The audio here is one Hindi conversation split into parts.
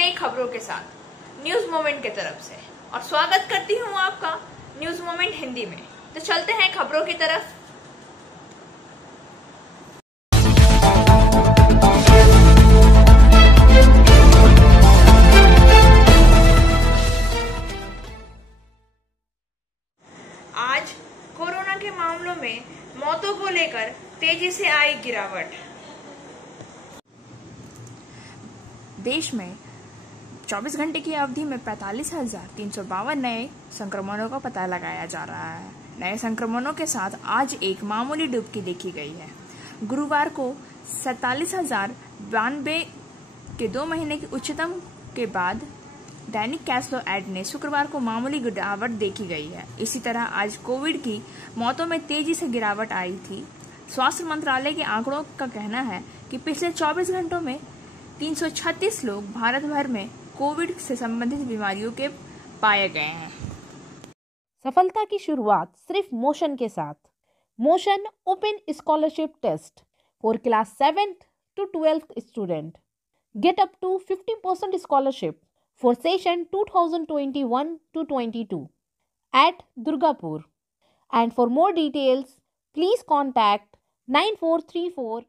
नई खबरों के साथ न्यूज मोमेंट की तरफ से और स्वागत करती हूं आपका न्यूज मोमेंट हिंदी में। तो चलते हैं खबरों की तरफ। आज कोरोना के मामलों में मौतों को लेकर तेजी से आई गिरावट। देश में 24 घंटे की अवधि में 45,352 नए संक्रमणों का पता लगाया जा रहा है। नए संक्रमणों के साथ आज एक मामूली डुबकी देखी गई है। गुरुवार को 47,092 के 2 महीने की उच्चतम के बाद दैनिक कैश फ्लो ऐड ने शुक्रवार को मामूली गिरावट देखी गई है। इसी तरह आज कोविड की मौतों में तेजी से गिरावट आई थी। स्वास्थ्य मंत्रालय के आंकड़ों का कहना है कि पिछले 24 घंटों में 336 लोग भारत भर में कोविड से संबंधित बीमारियों के पाए गए हैं। सफलता की शुरुआत सिर्फ मोशन के साथ। Motion open scholarship test for class 7th to 12th student. Get up to 50% scholarship for session 2021-22 at Durgapur. And for more details, please contact 9434-8222.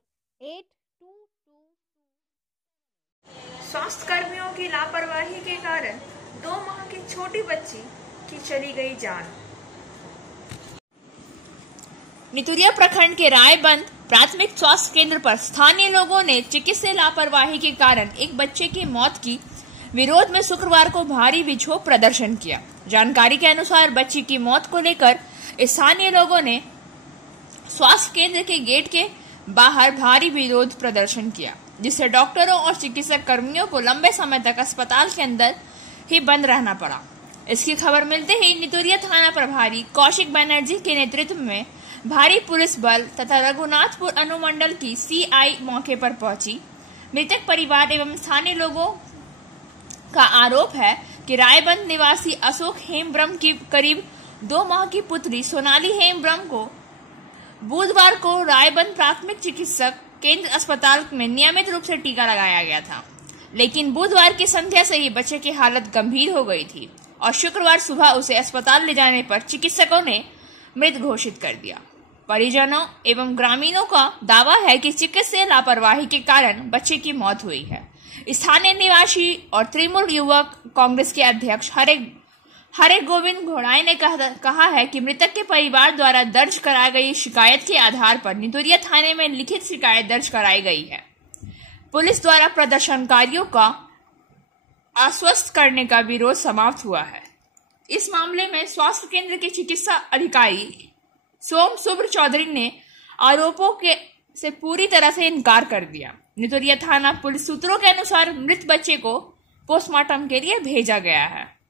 स्वास्थ्य कर्मियों की लापरवाही के कारण 2 माह की छोटी बच्ची की चली गई जान। नितुरिया प्रखंड के रायबंद प्राथमिक स्वास्थ्य केंद्र पर स्थानीय लोगों ने चिकित्सीय लापरवाही के कारण एक बच्चे की मौत की विरोध में शुक्रवार को भारी विक्षोभ प्रदर्शन किया। जानकारी के अनुसार बच्ची की मौत को लेकर स्थानीय लोगों ने स्वास्थ्य केंद्र के गेट के बाहर भारी विरोध प्रदर्शन किया, जिससे डॉक्टरों और चिकित्सक कर्मियों को लंबे समय तक अस्पताल के अंदर ही बंद रहना पड़ा। इसकी खबर मिलते ही नितुरिया थाना प्रभारी कौशिक बनर्जी के नेतृत्व में भारी पुलिस बल तथा रघुनाथपुर अनुमंडल की सीआई मौके पर पहुंची। मृतक परिवार एवं स्थानीय लोगों का आरोप है कि रायबंद निवासी अशोक हेमब्रह्म की करीब 2 माह की पुत्री सोनाली हेमब्रह्म को बुधवार को रायबंद प्राथमिक चिकित्सक केंद्र अस्पताल में नियमित रूप से टीका लगाया गया था, लेकिन बुधवार की संध्या से ही बच्चे की हालत गंभीर हो गई थी और शुक्रवार सुबह उसे अस्पताल ले जाने पर चिकित्सकों ने मृत घोषित कर दिया। परिजनों एवं ग्रामीणों का दावा है कि चिकित्सीय लापरवाही के कारण बच्चे की मौत हुई है। स्थानीय निवासी और तृणमूल युवक कांग्रेस के अध्यक्ष हरे गोविंद घोड़ाई ने कहा है कि मृतक के परिवार द्वारा दर्ज कराई गई शिकायत के आधार पर नितुरिया थाने में लिखित शिकायत दर्ज कराई गई है। पुलिस द्वारा प्रदर्शनकारियों का आश्वस्त करने का विरोध समाप्त हुआ है। इस मामले में स्वास्थ्य केंद्र के चिकित्सा अधिकारी सोम सुब्र चौधरी ने आरोपों से पूरी तरह से इनकार कर दिया। नितुरिया थाना पुलिस सूत्रों के अनुसार मृत बच्चे को पोस्टमार्टम के लिए भेजा गया है।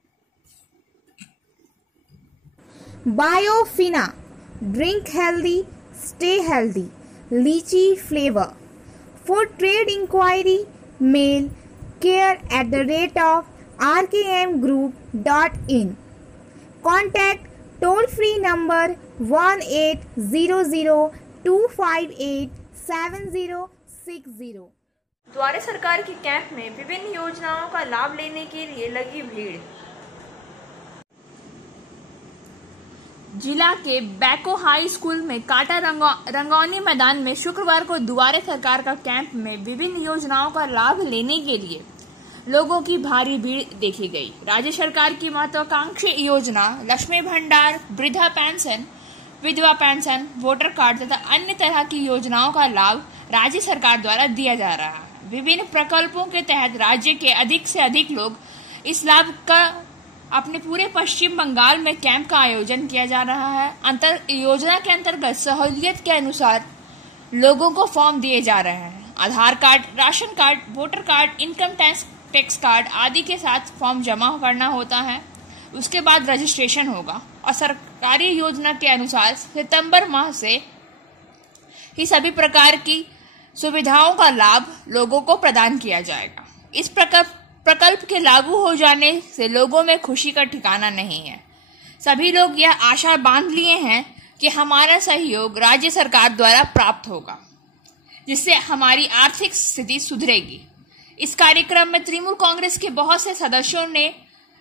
Biofina drink healthy stay healthy litchi flavour. For trade inquiry mail care@rkmgroup.in। Contact toll free number 1800-258-7060। द्वारे सरकार के कैंप में विभिन्न योजनाओं का लाभ लेने के लिए लगी भीड़। जिला के बैको हाई स्कूल में काटा रंगौनी मैदान में शुक्रवार को द्वारे सरकार का कैंप में विभिन्न योजनाओं का लाभ लेने के लिए लोगों की भारी भीड़ देखी गई। राज्य सरकार की महत्वाकांक्षी योजना लक्ष्मी भंडार, वृद्धा पेंशन, विधवा पेंशन, वोटर कार्ड तथा अन्य तरह की योजनाओं का लाभ राज्य सरकार द्वारा दिया जा रहा है। विभिन्न प्रकल्पों के तहत राज्य के अधिक से अधिक लोग इस लाभ का अपने पूरे पश्चिम बंगाल में कैंप का आयोजन किया जा रहा है। योजना के अंतर्गत सहूलियत के अनुसार लोगों को फॉर्म दिए जा रहे हैं। Aadhaar card, ration card, voter card, income tax card आदि के साथ फॉर्म जमा करना होता है। उसके बाद रजिस्ट्रेशन होगा और सरकारी योजना के अनुसार सितंबर माह से ही सभी प्रकार की सुविधाओं का लाभ लोगों को प्रदान किया जाएगा। इस प्रकल्प के लागू हो जाने से लोगों में खुशी का ठिकाना नहीं है। सभी लोग यह आशा बांध लिए हैं कि हमारा सहयोग राज्य सरकार द्वारा प्राप्त होगा, जिससे हमारी आर्थिक स्थिति सुधरेगी। इस कार्यक्रम में तृणमूल कांग्रेस के बहुत से सदस्यों ने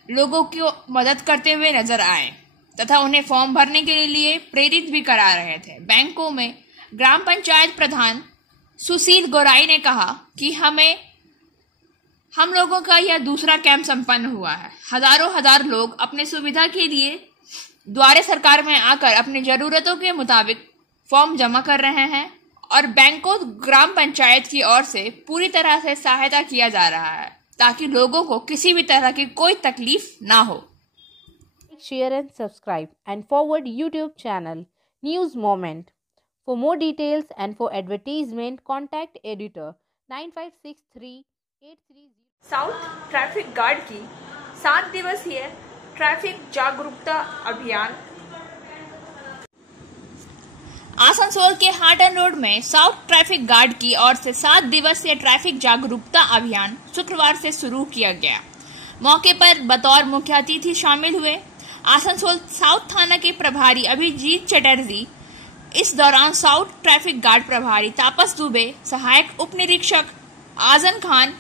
लोगों की मदद करते हुए नजर आए तथा उन्हें फॉर्म भरने के लिए प्रेरित भी करा रहे थे। बैंकों में ग्राम पंचायत प्रधान सुशील गोराई ने कहा कि हम लोगों का यह दूसरा कैंप संपन्न हुआ है। हजार लोग अपने सुविधा के लिए द्वारे सरकार में आकर अपनी जरूरतों के मुताबिक फॉर्म जमा कर रहे हैं और बैंकों ग्राम पंचायत की ओर से पूरी तरह से सहायता किया जा रहा है ताकि लोगों को किसी भी तरह की कोई तकलीफ ना हो। Share and subscribe and forward YouTube channel News Moment. For more details and for advertisement, contact editor 956383. South traffic guard की 7 दिवसीय ट्रैफिक जागरूकता अभियान। आसनसोल के हाटन रोड में साउथ ट्रैफिक गार्ड की ओर से 7 दिवसीय ट्रैफिक जागरूकता अभियान शुक्रवार से शुरू किया गया। मौके पर बतौर मुख्य अतिथि शामिल हुए आसनसोल साउथ थाना के प्रभारी अभिजीत चटर्जी। इस दौरान साउथ ट्रैफिक गार्ड प्रभारी तापस दुबे, सहायक उप निरीक्षक आजम खान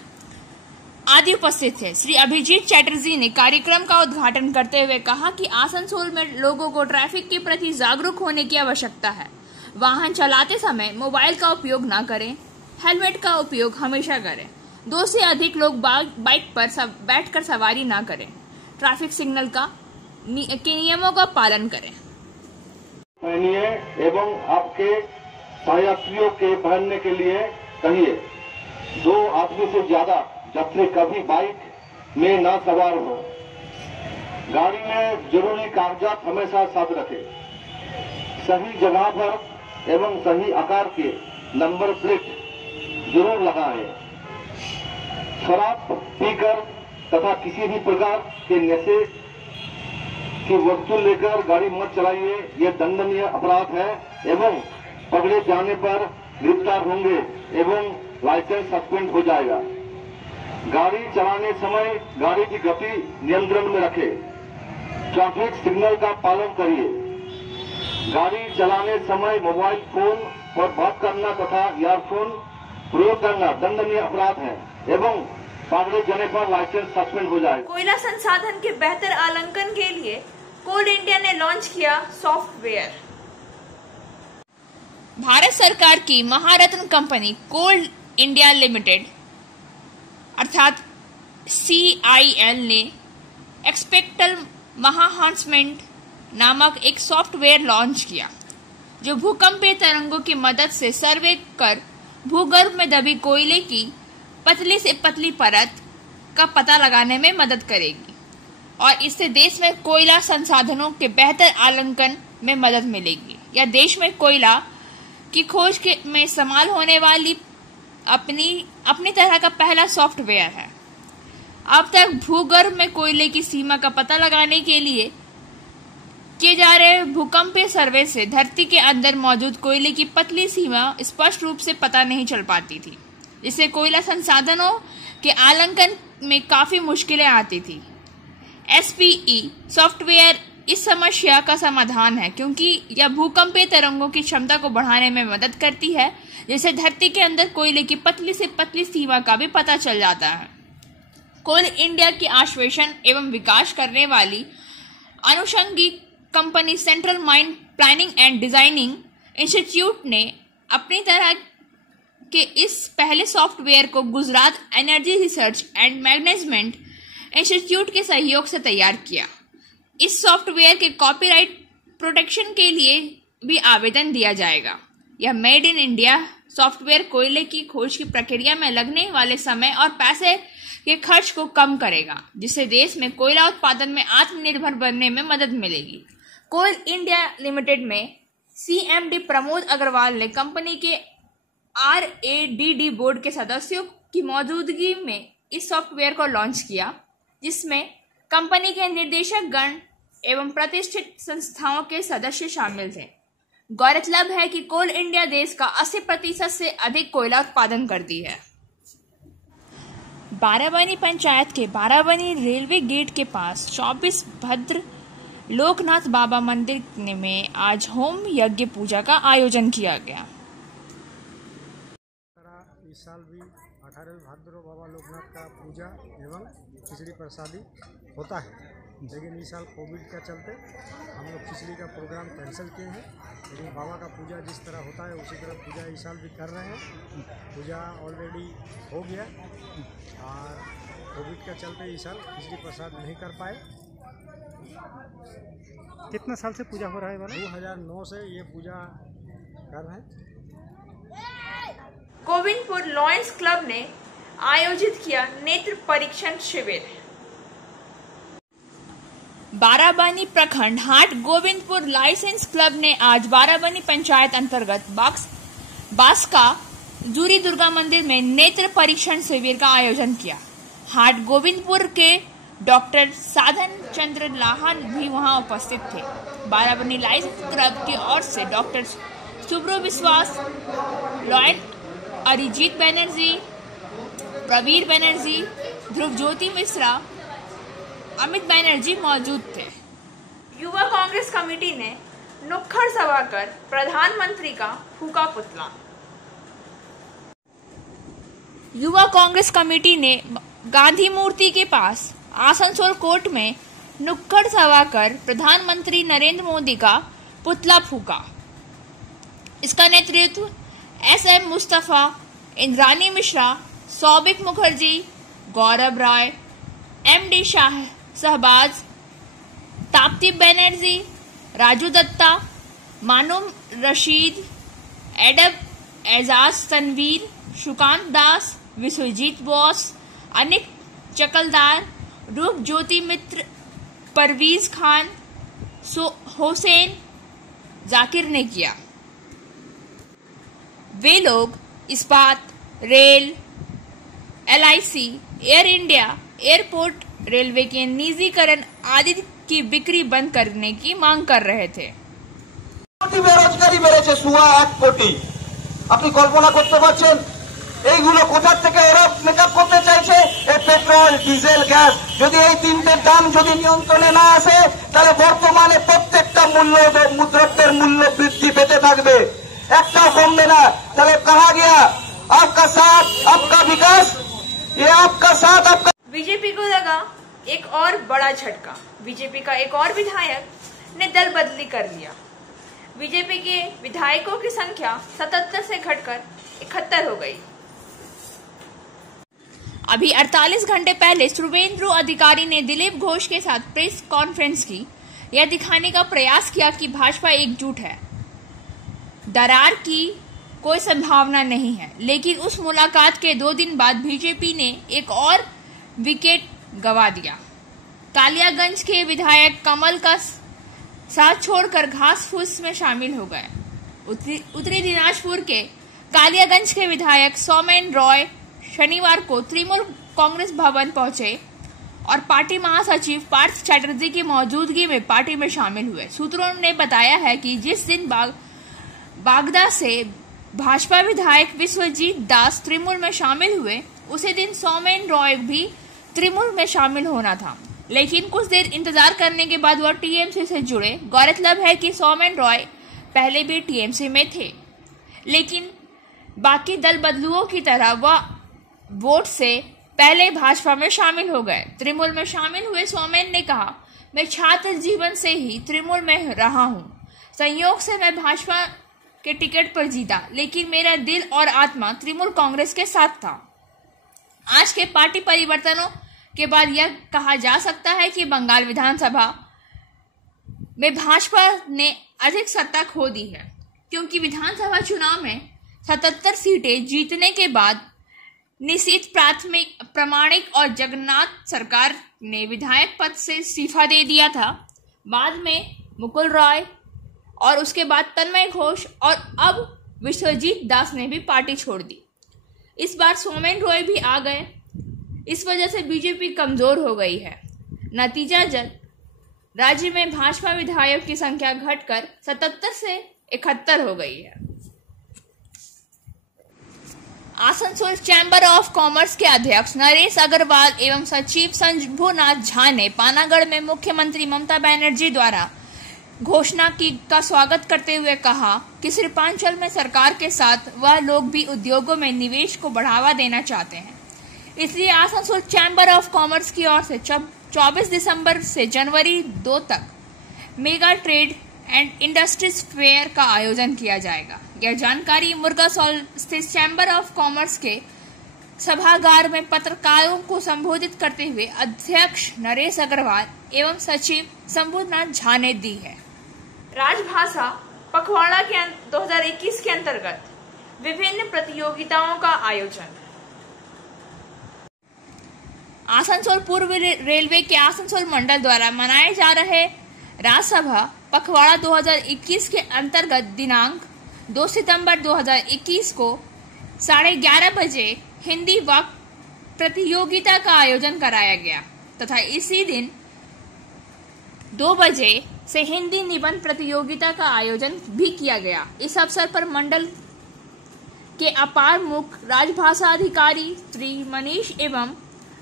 आदि उपस्थित थे। श्री अभिजीत चटर्जी ने कार्यक्रम का उद्घाटन करते हुए कहा कि आसनसोल में लोगों को ट्रैफिक के प्रति जागरूक होने की आवश्यकता है। वाहन चलाते समय मोबाइल का उपयोग न करें, हेलमेट का उपयोग हमेशा करें, 2 से अधिक लोग बाइक पर बैठकर सवारी न करें, ट्रैफिक सिग्नल के नियमों का पालन करें। पहनिए एवं आपके सहयात्रियों के पहनने के लिए कहिए। 2 आदमी से ज्यादा यात्री कभी बाइक में न सवार हो। गाड़ी में जरूरी कागजात हमेशा साथ रखें। सही जगह पर एवं सही आकार के नंबर प्लेट जरूर लगाएं। शराब पीकर तथा किसी भी प्रकार के नशे की वस्तु लेकर गाड़ी मत चलाइए, यह दंडनीय अपराध है एवं पकड़े जाने पर गिरफ्तार होंगे एवं लाइसेंस सस्पेंड हो जाएगा। गाड़ी चलाने समय गाड़ी की गति नियंत्रण में रखें। ट्रैफिक सिग्नल का पालन करिए। गाड़ी चलाने समय मोबाइल फोन पर बात करना तथा ईयरफोन प्रयोग करना दंडनीय अपराध है एवं पकड़े जाने पर लाइसेंस सस्पेंड हो जाएगा। कोयला संसाधन के बेहतर आलंकन के लिए कोल इंडिया ने लॉन्च किया सॉफ्टवेयर। भारत सरकार की महारत्न कंपनी कोल इंडिया लिमिटेड अर्थात CIL ने एक्सपेक्टल महाहांसमेंट नामक एक सॉफ्टवेयर लॉन्च किया जो भूकंपीय तरंगों की मदद से सर्वे कर भूगर्भ में दबी कोयले की पतली से पतली परत का पता लगाने में मदद करेगी और इससे देश में कोयला संसाधनों के बेहतर आलंकन में मदद मिलेगी। यह देश में कोयला की खोज में इस्तेमाल होने वाली अपनी तरह का पहला सॉफ्टवेयर है। अब तक भूगर्भ में कोयले की सीमा का पता लगाने के लिए किए जा रहे भूकंपीय सर्वे से धरती के अंदर मौजूद कोयले की पतली सीमा स्पष्ट रूप से पता नहीं चल पाती थी, जिससे कोयला संसाधनों के आलंकन में काफी मुश्किलें आती थी। SPE सॉफ्टवेयर इस समस्या का समाधान है क्योंकि यह भूकंपीय तरंगों की क्षमता को बढ़ाने में मदद करती है, जिससे धरती के अंदर कोयले की पतली से पतली सीमा का भी पता चल जाता है। कोल इंडिया की आश्वासन एवं विकास करने वाली अनुषंगिक company central mine planning and designing institute ने अपनी तरह के इस पहले सॉफ्टवेयर को Gujarat energy research and management institute के सहयोग से तैयार किया। इस सॉफ्टवेयर के कॉपीराइट प्रोटेक्शन के लिए भी आवेदन दिया जाएगा। यह मेड इन इंडिया सॉफ्टवेयर कोयले की खोज की प्रक्रिया में लगने वाले समय और पैसे के खर्च को कम करेगा, जिससे देश में कोयला उत्पादन में आत्मनिर्भर बनने में मदद मिलेगी। कोल इंडिया लिमिटेड में CMD प्रमोद अग्रवाल ने कंपनी के RADD बोर्ड के सदस्यों की मौजूदगी में इस सॉफ्टवेयर को लॉन्च किया, जिसमें कंपनी के निर्देशक गण एवं प्रतिष्ठित संस्थाओं के सदस्य शामिल थे। गौरतलब है कि कोल इंडिया देश का 80% से अधिक कोयला उत्पादन करती है। बाराबनी पंचायत के बाराबनी रेलवे गेट के पास 24 भद्र लोकनाथ बाबा मंदिर में आज होम यज्ञ पूजा का आयोजन किया गया। इस साल भी 18 भाद्रव बाबा लोकनाथ का पूजा एवं खिचड़ी प्रसादी होता है। लेकिन इस साल कोविड के चलते हम लोग खिचड़ी का प्रोग्राम कैंसिल किए हैं, लेकिन बाबा का पूजा जिस तरह होता है उसी तरह पूजा इस साल भी कर रहे हैं। पूजा ऑलरेडी हो गया और कोविड के चलते इस साल खिचड़ी प्रसाद नहीं कर पाए। कितना साल से पूजा हो रहा है? 2009 से ये पूजा कर रहे हैं। गोविंदपुर लॉयंस क्लब ने आयोजित किया नेत्र परीक्षण शिविर। बाराबनी प्रखंड हाट गोविंदपुर लाइसेंस क्लब ने आज बाराबनी पंचायत अंतर्गत बास्का जूरी दुर्गा मंदिर में नेत्र परीक्षण शिविर का आयोजन किया। हाट गोविंदपुर के डॉक्टर साधन चंद्र लाहन भी वहां उपस्थित थे। बाराबनी लाइसेंस क्लब की ओर से डॉक्टर सुब्रो विश्वास, लॉयन अरिजीत बनर्जी, प्रवीर बनर्जी, ध्रुव ज्योति मिश्रा, अमित बनर्जी मौजूद थे। युवा कांग्रेस कमेटी ने नुक्कड़ सभा कर प्रधानमंत्री का फूका पुतला। युवा कांग्रेस कमेटी ने गांधी मूर्ति के पास आसनसोल कोर्ट में नुक्कड़ सभा कर प्रधानमंत्री नरेंद्र मोदी का पुतला फूका। इसका नेतृत्व SM मुस्तफा, इंद्रानी मिश्रा, सौबिक मुखर्जी, गौरव राय, MD शहबाज, ताप्ती बनर्जी, राजू दत्ता, मानूम रशीद, एडब एजाज तनवीर, सुकांत दास, विश्वजीत बोस, अनिक चकलदार, रूप ज्योति मित्र, परवीज खान, हुसैन जाकिर ने किया। वे लोग इस्पात, rail, LIC, air India, airport, railway के निजीकरण आदि की बिक्री बंद करने की मांग कर रहे थे। বেরোজগারি বেড়েছে 1.25 কোটি। আপনি কল্পনা করতে পারছেন এইগুলো কোথা থেকে ওরা মেকআপ করতে চাইছে? এই পেট্রোল, ডিজেল, গ্যাস যদি এই তিনটের দাম যদি নিয়ন্ত্রণে না আসে তাহলে বর্তমানে প্রত্যেকটা দ্রব্যের মূল্য বৃদ্ধি পেতে থাকবে, একটাও কমবে না। তাহলে कहा गया आपका साथ आपका विकास, ये आपका साथ आपका। बीजेपी को लगा एक और बड़ा झटका। बीजेपी का एक और विधायक ने दल बदली कर लिया। बीजेपी के विधायकों की संख्या 77 से घटकर 71 हो गई। अभी 48 घंटे पहले शुभेंदु अधिकारी ने दिलीप घोष के साथ प्रेस कॉन्फ्रेंस की। यह दिखाने का प्रयास किया कि भाजपा एकजुट है, दरार की कोई संभावना नहीं है। लेकिन उस मुलाकात के 2 दिन बाद बीजेपी ने एक और विकेट गंवा दिया। कालियागंज के विधायक कमल का साथ छोड़कर घास फूस में शामिल हो गए। उत्तरी दिनाजपुर के कालियागंज के विधायक सौमेन रॉय शनिवार को तृणमूल कांग्रेस भवन पहुंचे और पार्टी महासचिव पार्थ चैटर्जी की मौजूदगी में पार्टी में शामिल हुए। सूत्रों ने बताया है कि जिस दिन बागदा से भाजपा विधायक विश्वजीत दास तृणमूल में शामिल हुए, उसी दिन सौमेन रॉय भी तृणमूल में शामिल होना था। लेकिन कुछ देर इंतजार करने के बाद वह टीएमसी से जुड़े। गौरतलब है कि सौमेन रॉय पहले भी टीएमसी में थे, लेकिन बाकी दल बदलुओं की तरह वह वोट से पहले भाजपा में शामिल हो गए। तृणमूल में शामिल हुए सौमेन ने कहा, मैं छात्र जीवन से ही तृणमूल में रहा हूं। संयोग से मैं भाजपा के टिकट पर जीता, लेकिन मेरा दिल और आत्मा तृणमूल कांग्रेस के साथ था। आज के पार्टी परिवर्तनों के बाद यह कहा जा सकता है कि बंगाल विधानसभा में भाजपा ने अधिक सत्ता खो दी है, क्योंकि विधानसभा चुनाव में 77 सीटें जीतने के बाद निशित प्रामाणिक और जगन्नाथ सरकार ने विधायक पद से इस्तीफा दे दिया था। बाद में मुकुल रॉय और उसके बाद तन्मय घोष और अब विश्वजीत दास ने भी पार्टी छोड़ दी। इस बार सौमेन रॉय भी आ गए। इस वजह से बीजेपी कमजोर हो गई है। नतीजा राज्य में भाजपा विधायक की संख्या घटकर 77 से 71 हो गई है। आसनसोल चैम्बर ऑफ कॉमर्स के अध्यक्ष नरेश अग्रवाल एवं सचिव शंभुनाथ झा ने पानागढ़ में मुख्यमंत्री ममता बनर्जी द्वारा घोषणा का स्वागत करते हुए कहा कि श्रीपांचल में सरकार के साथ वह लोग भी उद्योगों में निवेश को बढ़ावा देना चाहते हैं। इसलिए आसनसोल चैम्बर ऑफ कॉमर्स की ओर से 24 दिसंबर से जनवरी 2 तक mega trade and industries fair का आयोजन किया जाएगा। यह जानकारी मुर्गासौल स्थित चैम्बर ऑफ कॉमर्स के सभागार में पत्रकारों को संबोधित करते हुए अध्यक्ष नरेश अग्रवाल एवं सचिव शंभुनाथ झा ने दी है। राजभाषा पखवाड़ा के 2021 के अंतर्गत विभिन्न प्रतियोगिताओं का आयोजन। आसनसोल पूर्व रेलवे के आसनसोल मंडल द्वारा मनाए जा रहे राजसभा पखवाड़ा 2021 के अंतर्गत दिनांक 2 सितंबर 2021 को 11:30 बजे हिंदी वाक् प्रतियोगिता का आयोजन कराया गया तथा इसी दिन 2 बजे से हिंदी निबंध प्रतियोगिता का आयोजन भी किया गया। इस अवसर पर मंडल के अपार मुख्य राजभाषा अधिकारी श्री मनीष एवं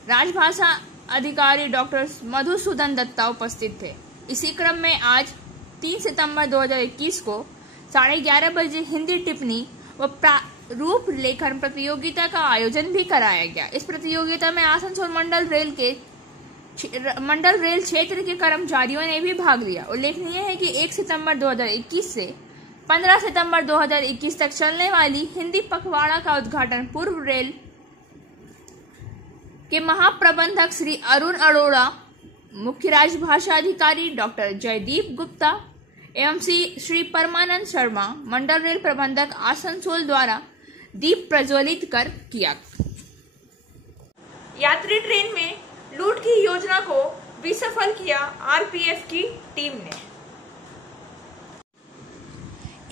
राजभाषा अधिकारी डॉक्टर मधुसूदन दत्ता उपस्थित थे। इसी क्रम में आज 3 सितंबर 2021 को 11:30 बजे हिंदी टिप्पणी व रूप लेखन प्रतियोगिता का आयोजन भी कराया गया। इस प्रतियोगिता में आसनसोल मंडल रेल क्षेत्र के कर्मचारियों ने भी भाग लिया। उल्लेखनीय है कि 1 सितंबर 2021 से 15 सितंबर 2021 तक चलने वाली हिंदी पखवाड़ा का उद्घाटन पूर्व रेल के महाप्रबंधक श्री अरुण अरोड़ा, मुख्य राजभाषा अधिकारी डॉक्टर जयदीप गुप्ता एवं श्री परमानंद शर्मा, मंडल रेल प्रबंधक आसनसोल द्वारा दीप प्रज्वलित कर किया। यात्री ट्रेन में लूट की योजना को विसफल किया आरपीएफ की टीम ने।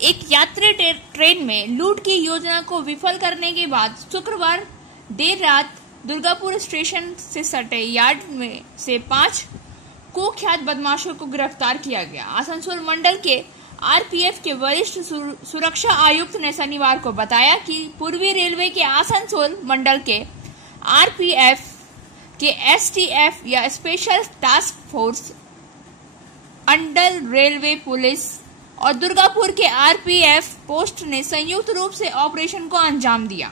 एक यात्री ट्रेन में लूट की योजना को विफल करने के बाद शुक्रवार देर रात दुर्गापुर स्टेशन से सटे यार्ड में से 5 कुख्यात बदमाशों को गिरफ्तार किया गया। आसनसोल मंडल के आरपीएफ के वरिष्ठ सुरक्षा आयुक्त ने शनिवार को बताया कि पूर्वी रेलवे के आसनसोल मंडल के आरपीएफ के एसटीएफ या special task force, Andal railway police और दुर्गापुर के आरपीएफ पोस्ट ने संयुक्त रूप से ऑपरेशन को अंजाम दिया।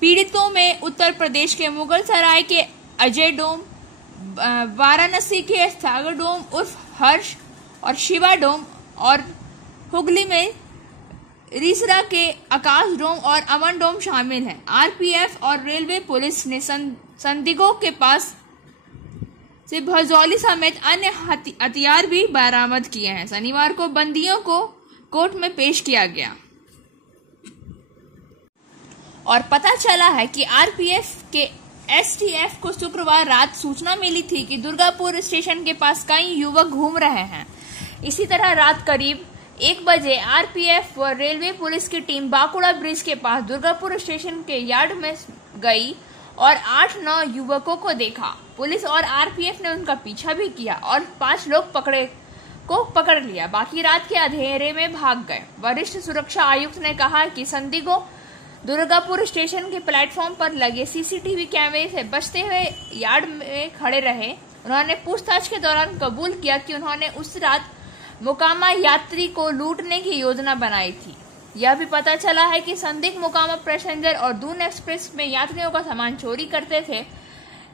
पीड़ितों में उत्तर प्रदेश के मुगल सराय के अजय डोम, वाराणसी के सागर डोम उर्फ हर्ष और शिवा डोम और हुगली में रिसरा के आकाश डोम और अमन डोम शामिल हैं। आरपीएफ और रेलवे पुलिस ने संदिग्धों के पास से भजौली समेत अन्य हथियार भी बरामद किए हैं। शनिवार को बंदियों को कोर्ट में पेश किया गया और पता चला है कि आरपीएफ के एसटीएफ को शुक्रवार रात सूचना मिली थी कि दुर्गापुर स्टेशन के पास कई युवक घूम रहे हैं। इसी तरह रात करीब 1 बजे आरपीएफ व रेलवे पुलिस की टीम बाकुड़ा ब्रिज के पास दुर्गापुर स्टेशन के यार्ड में गई और 8-9 युवकों को देखा। पुलिस और आरपीएफ ने उनका पीछा भी किया और 5 लोग पकड़ लिया। बाकी रात के अंधेरे में भाग गए। वरिष्ठ सुरक्षा आयुक्त ने कहा कि संदिग्धों दुर्गापुर स्टेशन के प्लेटफॉर्म पर लगे सीसीटीवी कैमरे से बचते हुए यार्ड में खड़े रहे। उन्होंने पूछताछ के दौरान कबूल किया कि उन्होंने उस रात मोकामा यात्री को लूटने की योजना बनाई थी। यह भी पता चला है कि संदिग्ध मोकामा पैसेंजर और दून एक्सप्रेस में यात्रियों का सामान चोरी करते थे,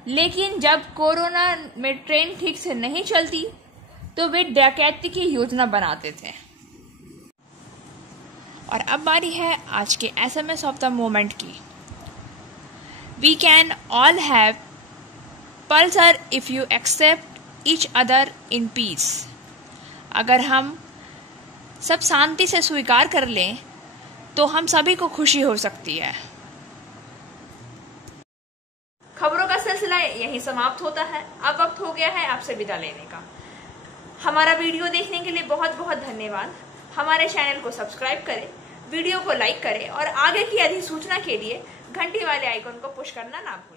लेकिन जब कोरोना में ट्रेन ठीक से नहीं चलती तो वे डकैती की योजना बनाते थे। और अब बारी है आज के एसएमएस ऑफ द मोमेंट की। We can all have pulsar if you accept each other in peace. अगर हम सब शांति से स्वीकार कर लें तो हम सभी को खुशी हो सकती है। खबरों का सिलसिला यहीं समाप्त होता है। अब वक्त हो गया है आपसे विदा लेने का। हमारा वीडियो देखने के लिए बहुत बहुत धन्यवाद। हमारे चैनल को सब्सक्राइब करें, वीडियो को लाइक करें और आगे की अधिसूचना के लिए घंटी वाले आइकन को पुश करना ना भूलें।